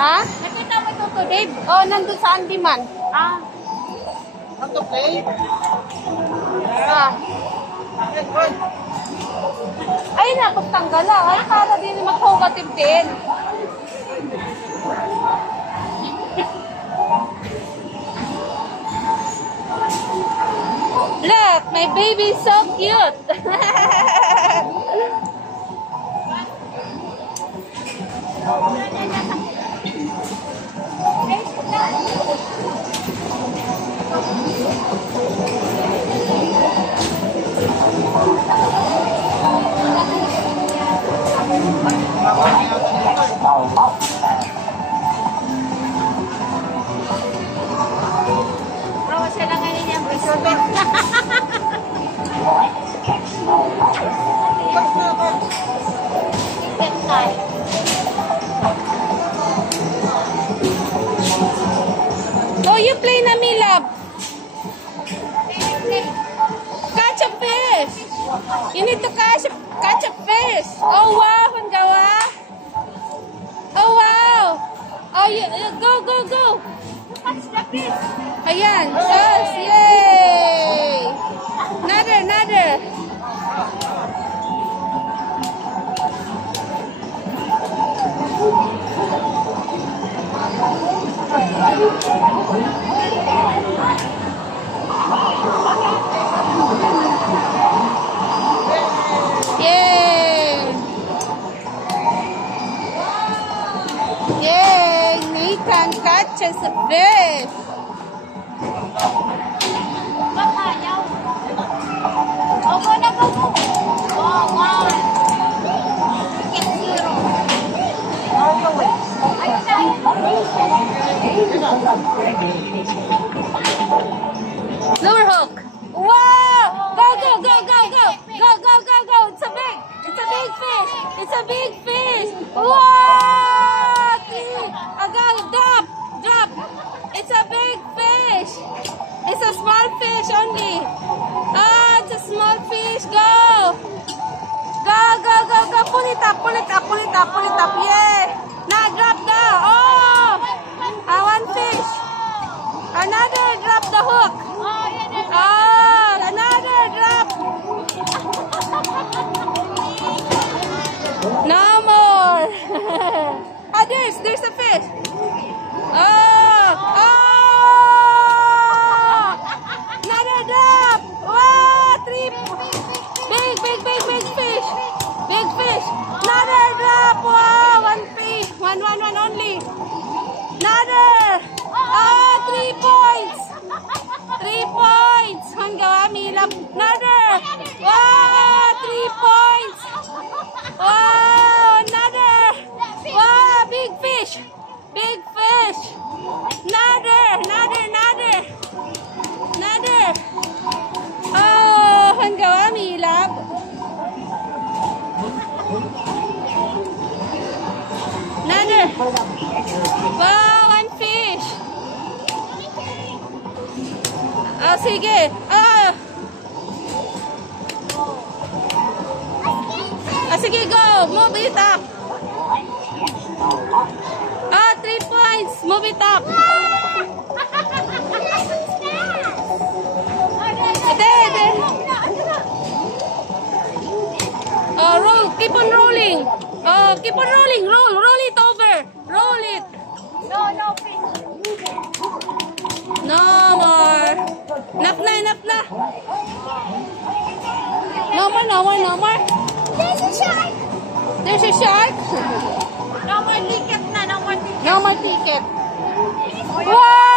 Ha? Nakita mo ito to, Dave? Oh, nandun sa Andiman. Ah. Ito play? Ah. Ay, napagtanggal lang. Ay, para din maghugatib din. Look, my baby is so cute. Bro, siya lang ngayon yung bisodot. Oh, you play na, me love. Catch a fish. You need to catch a fish. Oh, wow, Panggawa. Oh, wow. Oh, go. Catch the fish. Ayan. Yes, yay. Another. Yay! Nathan catches a fish. Bakayaw. Oh, go na, go. Oh, wow. Get zero. Lower hook. Wow! Go. It's a big fish. Wow! I got it. Drop. It's a big fish. It's a small fish only. Ah, it's a small fish. Go. Pull it up. Yeah. Now drop now. Oh! One fish. Another, drop the hook. Oh, another drop. No more. Oh, there's a fish. Oh. Another drop. Wow, three. Big fish. Big fish. Another drop. Wow, one fish. One only. Another. Oh, 3 points. 3 points. Panggawa, Milab. Another. Wow, 3 points. Wow, another. Wow, big fish. Another. Oh, panggawa, Milab. Another. Wow, one fish. Oh, sige. Sige, go. Move it up. 3 points. Move it up. Roll. Keep on rolling. Roll it over. Roll it. No fish. No more. Enough na. No more. There's a shark. There's a shark. No more ticket na. No more ticket. Wow!